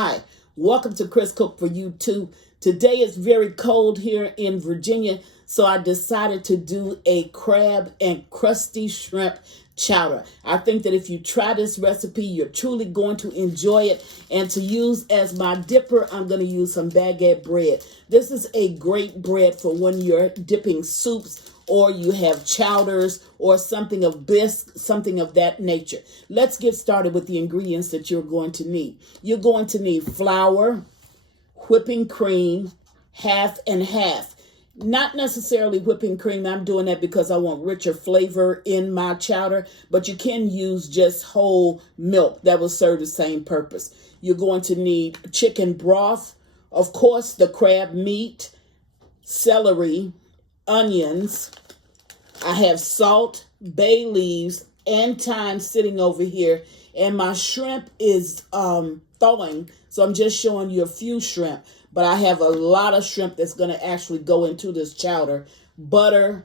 Hi, welcome to Chris Cook for You Too. Today is very cold here in Virginia, so I decided to do a crab and crusty shrimp chowder. I think that if you try this recipe, you're truly going to enjoy it. And to use as my dipper, I'm going to use some baguette bread. This is a great bread for when you're dipping soups or you have chowders or something of bisque, something of that nature. Let's get started with the ingredients that you're going to need. You're going to need flour, whipping cream, half and half. Not necessarily whipping cream. I'm doing that because I want richer flavor in my chowder, but you can use just whole milk. That will serve the same purpose. You're going to need chicken broth, of course, the crab meat, celery, onions. I have salt, bay leaves, and thyme sitting over here. And my shrimp is thawing, so I'm just showing you a few shrimp. But I have a lot of shrimp that's going to actually go into this chowder. Butter,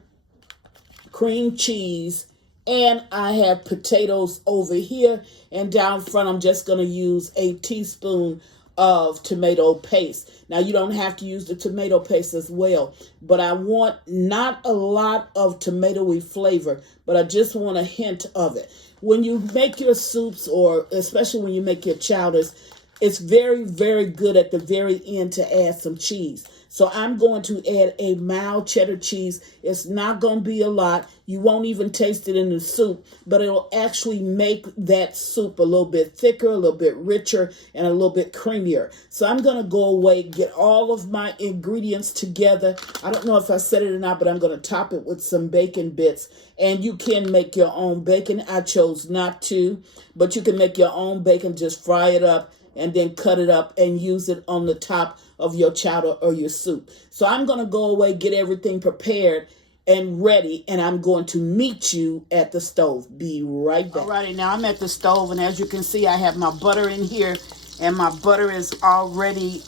cream cheese, and I have potatoes over here. And down front, I'm just going to use a teaspoon of tomato paste. Now, you don't have to use the tomato paste as well, but I want not a lot of tomatoey flavor, but I just want a hint of it. When you make your soups, or especially when you make your chowders, it's very, very good at the very end to add some cheese. So I'm going to add a mild cheddar cheese. It's not going to be a lot. You won't even taste it in the soup, but it'll actually make that soup a little bit thicker, a little bit richer, and a little bit creamier. So I'm going to go away, get all of my ingredients together. I don't know if I said it or not, but I'm going to top it with some bacon bits. And you can make your own bacon. I chose not to, but you can make your own bacon. Just fry it up and then cut it up and use it on the top of your chowder or your soup. So I'm going to go away, get everything prepared and ready, and I'm going to meet you at the stove. Be right back. Alrighty, now I'm at the stove, and as you can see, I have my butter in here, and my butter is already,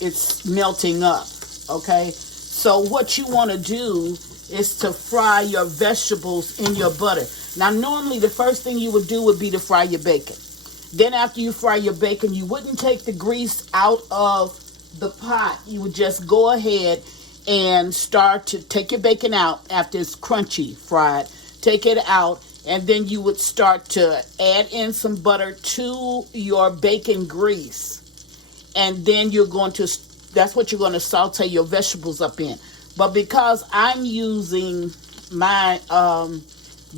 it's melting up, okay? So what you want to do is to fry your vegetables in your butter. Now, normally the first thing you would do would be to fry your bacon. Then after you fry your bacon, you wouldn't take the grease out of the pot. You would just go ahead and start to take your bacon out after it's crunchy fried. Take it out, and then you would start to add in some butter to your bacon grease. And then you're going to, that's what you're going to saute your vegetables up in. But because I'm using my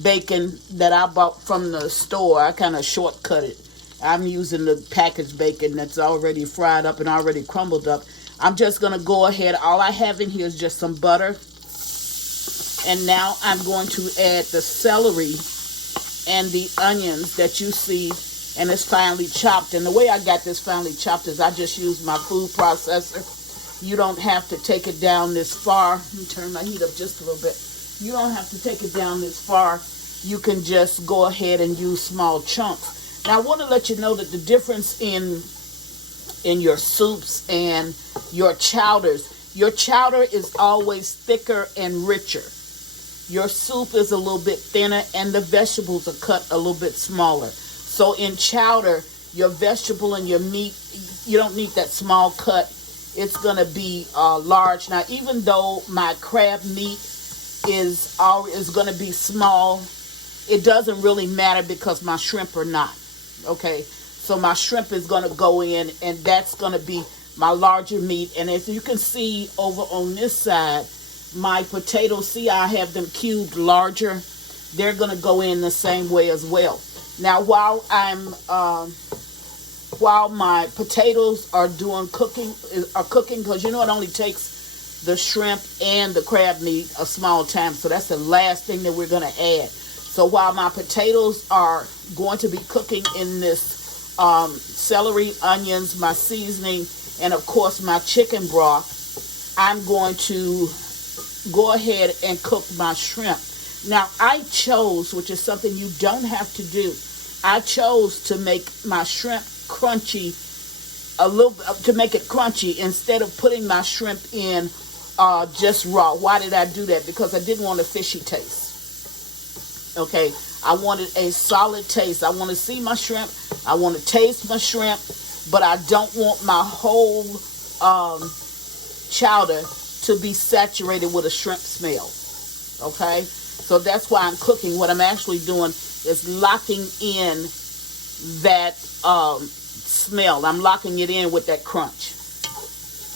bacon that I bought from the store, I kind of shortcut it. I'm using the packaged bacon that's already fried up and already crumbled up. I'm just going to go ahead. All I have in here is just some butter. And now I'm going to add the celery and the onions that you see. And it's finely chopped. And the way I got this finely chopped is I just used my food processor. You don't have to take it down this far. Let me turn my heat up just a little bit. You don't have to take it down this far. You can just go ahead and use small chunks. Now, I want to let you know that the difference in your soups and your chowder is always thicker and richer. Your soup is a little bit thinner, and the vegetables are cut a little bit smaller. So in chowder, your vegetable and your meat, you don't need that small cut. It's going to be large. Now, even though my crab meat is going to be small, it doesn't really matter because my shrimp are not. Okay, so my shrimp is going to go in, and that's going to be my larger meat. And as you can see over on this side, my potatoes, see, I have them cubed larger. They're going to go in the same way as well. Now, while my potatoes are cooking, because you know it only takes the shrimp and the crab meat a small time. So that's the last thing that we're going to add. So while my potatoes are going to be cooking in this celery, onions, my seasoning, and of course my chicken broth, I'm going to go ahead and cook my shrimp. Now I chose, which is something you don't have to do, I chose to make my shrimp crunchy, to make it crunchy instead of putting my shrimp in just raw. Why did I do that? Because I didn't want a fishy taste. Okay, I wanted a solid taste. I want to see my shrimp I want to taste my shrimp, but I don't want my whole chowder to be saturated with a shrimp smell. Okay? So that's why I'm cooking. What I'm actually doing is locking in that smell. I'm locking it in with that crunch,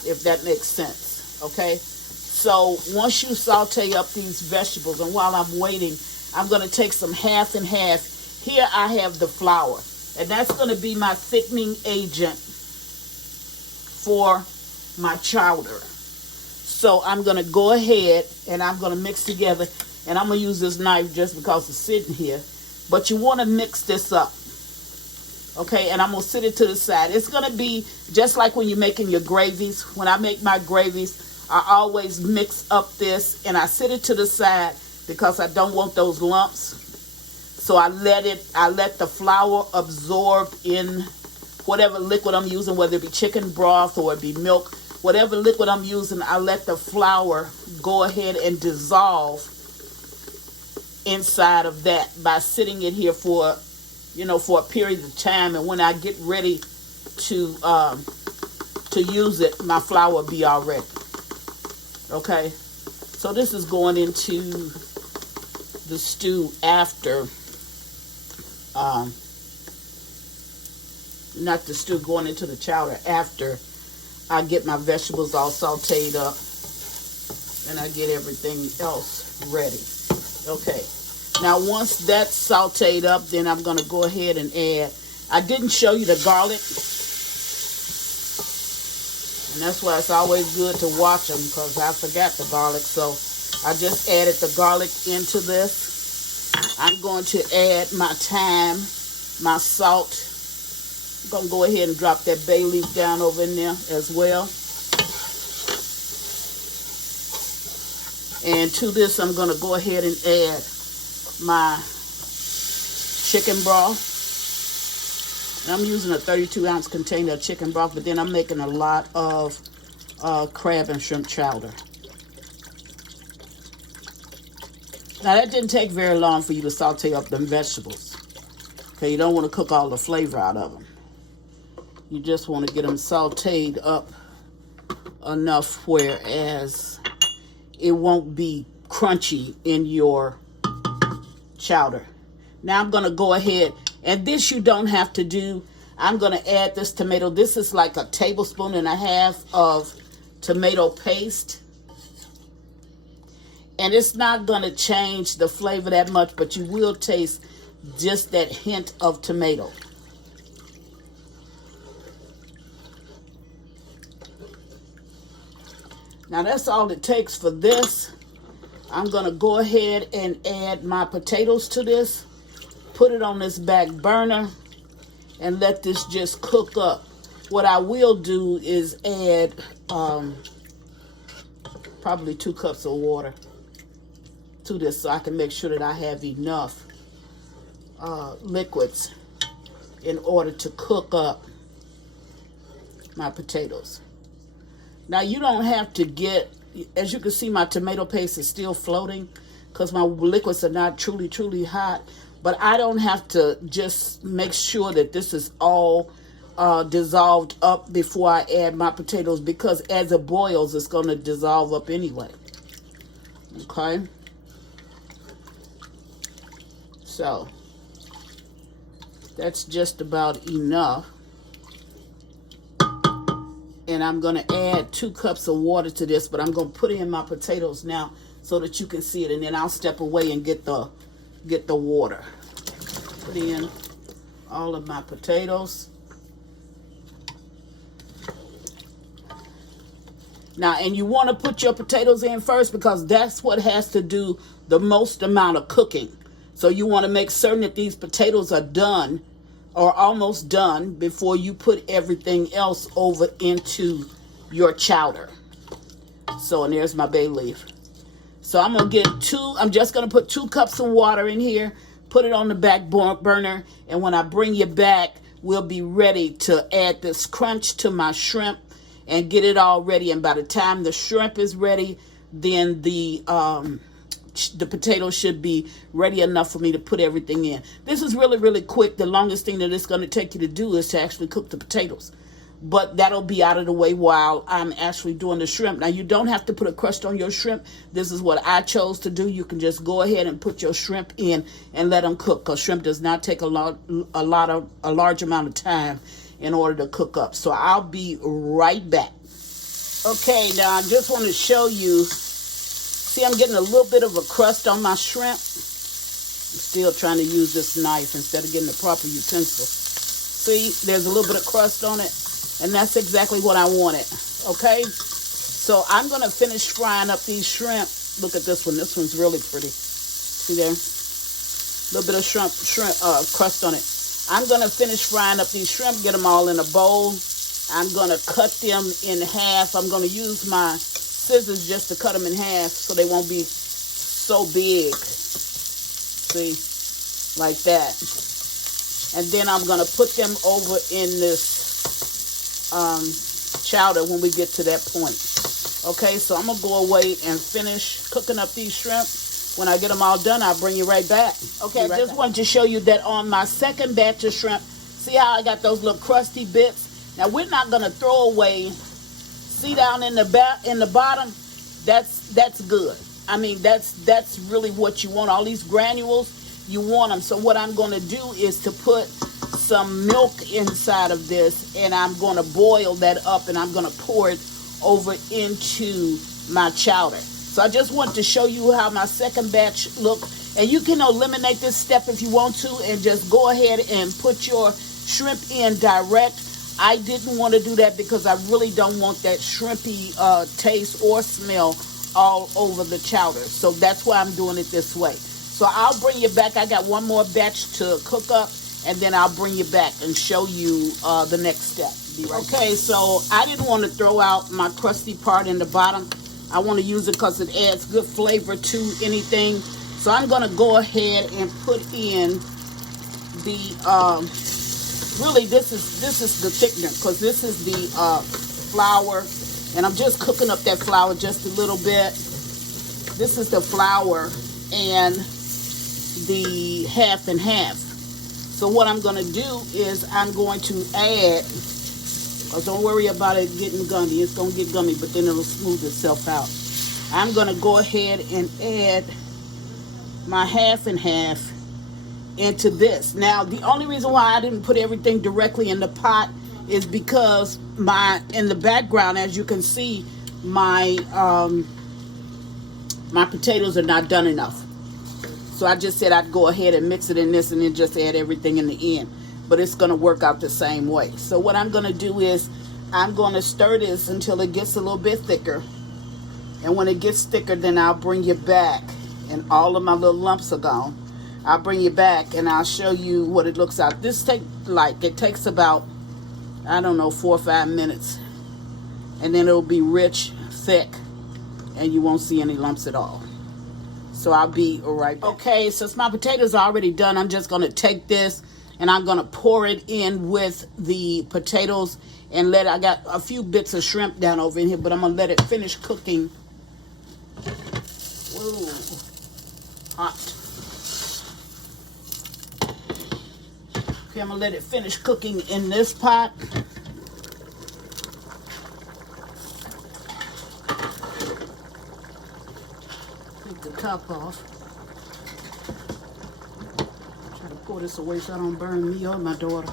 if that makes sense. Okay? So once you saute up these vegetables, and while I'm waiting, I'm going to take some half and half. Here I have the flour, and that's going to be my thickening agent for my chowder. So I'm going to go ahead and I'm going to mix together, and I'm going to use this knife just because it's sitting here. But you want to mix this up. Okay, and I'm going to sit it to the side. It's going to be just like when you're making your gravies. When I make my gravies, I always mix up this, and I sit it to the side because I don't want those lumps. So I let the flour absorb in whatever liquid I'm using, whether it be chicken broth or it be milk, whatever liquid I'm using, I let the flour go ahead and dissolve inside of that by sitting it here for, for a period of time. And when I get ready to use it, my flour will be all ready. Okay, so this is going into the stew after, not the stew, going into the chowder after I get my vegetables all sauteed up and I get everything else ready. Okay, now once that's sauteed up, then I'm going to go ahead and add, I didn't show you the garlic. And that's why it's always good to watch them, because I forgot the garlic. So I just added the garlic into this. I'm going to add my thyme, my salt. I'm going to go ahead and drop that bay leaf down over in there as well. And to this, I'm going to go ahead and add my chicken broth. And I'm using a 32-ounce container of chicken broth, but then I'm making a lot of crab and shrimp chowder. Now, that didn't take very long for you to saute up them vegetables. Okay, you don't want to cook all the flavor out of them. You just want to get them sauteed up enough whereas it won't be crunchy in your chowder. Now, I'm going to go ahead. And this you don't have to do. I'm going to add this tomato. This is like a tablespoon and a half of tomato paste. And it's not going to change the flavor that much, but you will taste just that hint of tomato. Now that's all it takes for this. I'm going to go ahead and add my potatoes to this. Put it on this back burner and let this just cook up. What I will do is add probably 2 cups of water to this so I can make sure that I have enough liquids in order to cook up my potatoes. Now you don't have to get, as you can see, my tomato paste is still floating because my liquids are not truly hot. But I don't have to just make sure that this is all dissolved up before I add my potatoes, because as it boils, it's going to dissolve up anyway. Okay? So, that's just about enough. And I'm going to add 2 cups of water to this, but I'm going to put in my potatoes now so that you can see it. And then I'll step away and get the water. Put in all of my potatoes. Now, and you want to put your potatoes in first because that's what has to do the most amount of cooking. So you want to make certain that these potatoes are done or almost done before you put everything else over into your chowder. So, and there's my bay leaf. So I'm just going to put 2 cups of water in here, put it on the back burner, and when I bring you back, we'll be ready to add this crunch to my shrimp and get it all ready. And by the time the shrimp is ready, then the the potatoes should be ready enough for me to put everything in. This is really, really quick. The longest thing that it's going to take you to do is to actually cook the potatoes. But that'll be out of the way while I'm actually doing the shrimp. Now, you don't have to put a crust on your shrimp. This is what I chose to do. You can just go ahead and put your shrimp in and let them cook, because shrimp does not take a large amount of time in order to cook up. So I'll be right back. Okay, now I just want to show you. See, I'm getting a little bit of a crust on my shrimp. I'm still trying to use this knife instead of getting the proper utensil. See, there's a little bit of crust on it. And that's exactly what I wanted, okay? So I'm going to finish frying up these shrimp. Look at this one. This one's really pretty. See there? A little bit of shrimp crust on it. I'm going to finish frying up these shrimp, get them all in a bowl. I'm going to cut them in half. I'm going to use my scissors just to cut them in half so they won't be so big. See? Like that. And then I'm going to put them over in this chowder when we get to that point. Okay, so I'm going to go away and finish cooking up these shrimp. When I get them all done, I'll bring you right back. Okay, I just wanted to show you that on my second batch of shrimp, see how I got those little crusty bits? Now, we're not going to throw away, see down in the bottom, that's good. I mean, that's really what you want. All these granules, you want them. So what I'm going to do is to put some milk inside of this, and I'm going to boil that up, and I'm going to pour it over into my chowder. So I just want to show you how my second batch look. And you can eliminate this step if you want to and just go ahead and put your shrimp in direct. I didn't want to do that because I really don't want that shrimpy taste or smell all over the chowder. So that's why I'm doing it this way. So I'll bring you back. I got one more batch to cook up, and then I'll bring you back and show you the next step. Okay, so I didn't want to throw out my crusty part in the bottom. I want to use it because it adds good flavor to anything. So I'm going to go ahead and put in the, really this is the thickener, because this is the flour. And I'm just cooking up that flour just a little bit. This is the flour and the half and half. So what I'm going to do is I'm going to add, don't worry about it getting gummy. It's going to get gummy, but then it'll smooth itself out. I'm going to go ahead and add my half and half into this. Now, the only reason why I didn't put everything directly in the pot is because in the background, as you can see, my potatoes are not done enough. So I just said I'd go ahead and mix it in this and then just add everything in the end. But it's going to work out the same way. So what I'm going to do is I'm going to stir this until it gets a little bit thicker. And when it gets thicker, then I'll bring you back. And all of my little lumps are gone. I'll bring you back and I'll show you what it looks like. It takes about, I don't know, 4 or 5 minutes. And then it'll be rich, thick, and you won't see any lumps at all. So I'll be right back. Okay, since my potatoes are already done, I'm just going to take this and I'm going to pour it in with the potatoes and I got a few bits of shrimp down over in here, but I'm going to let it finish cooking. Whoa, hot. Okay, I'm going to let it finish cooking in this pot. Take the top off. Try to pour this away so I don't burn me or my daughter.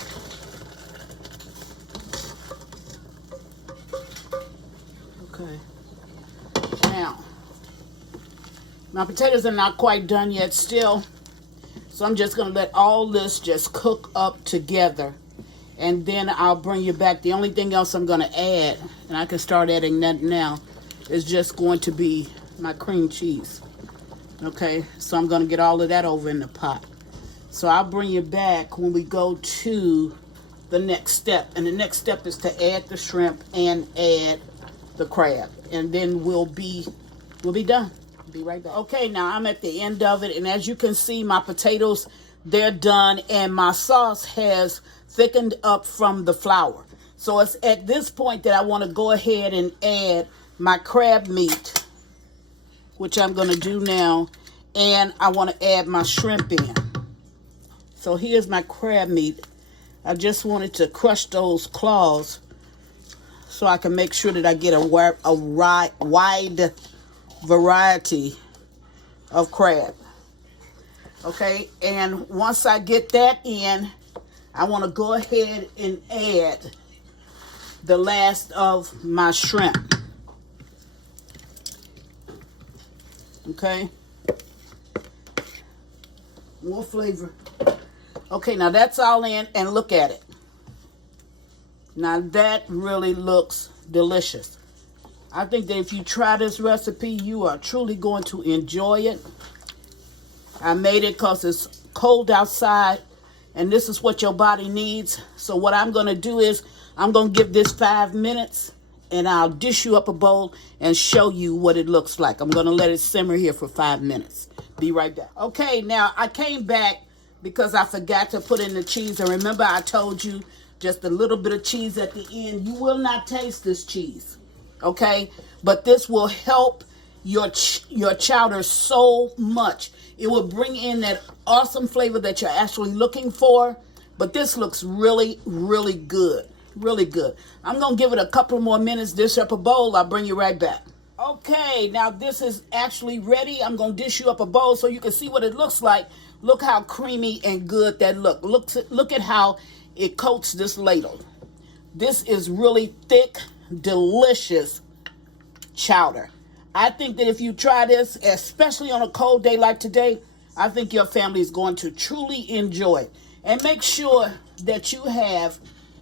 Okay. Now, my potatoes are not quite done yet still. So I'm just going to let all this just cook up together. And then I'll bring you back. The only thing else I'm going to add, and I can start adding that now, is just going to be my cream cheese. Okay, so I'm going to get all of that over in the pot. So I'll bring you back when we go to the next step. And the next step is to add the shrimp and add the crab. And then we'll be done. Be right back. Okay, now I'm at the end of it, and as you can see, my potatoes, they're done, and my sauce has thickened up from the flour. So it's at this point that I want to go ahead and add my crab meat, which I'm going to do now. And I want to add my shrimp in. So here's my crab meat. I just wanted to crush those claws so I can make sure that I get a wide variety of crab. Okay, and once I get that in, I want to go ahead and add the last of my shrimp. Okay, more flavor. Okay, now that's all in, and look at it. Now that really looks delicious. I think that if you try this recipe, you are truly going to enjoy it. I made it because it's cold outside, and this is what your body needs. So what I'm going to do is I'm going to give this 5 minutes, and I'll dish you up a bowl and show you what it looks like. I'm going to let it simmer here for 5 minutes. Be right back. Okay, now I came back because I forgot to put in the cheese. And remember, I told you just a little bit of cheese at the end. You will not taste this cheese, okay? But this will help your chowder so much. It will bring in that awesome flavor that you're actually looking for. But this looks really, really good. Really good. I'm going to give it a couple more minutes, dish up a bowl. I'll bring you right back. Okay, now this is actually ready. I'm going to dish you up a bowl so you can see what it looks like. Look how creamy and good that looks. Look at how it coats this ladle. This is really thick, delicious chowder. I think that if you try this, especially on a cold day like today, I think your family is going to truly enjoy it. And make sure that you have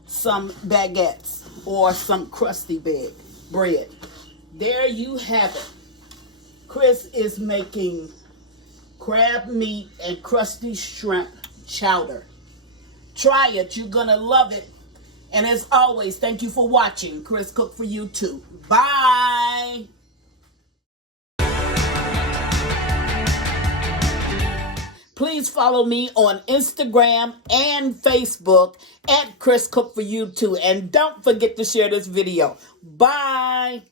some baguettes or some crusty bread. There you have it. Chris is making crab meat and crusty shrimp chowder. Try it. You're going to love it. And as always, thank you for watching. Chris Cook for You Too. Bye. Please follow me on Instagram and Facebook at Chris Cook for You Too. And don't forget to share this video. Bye.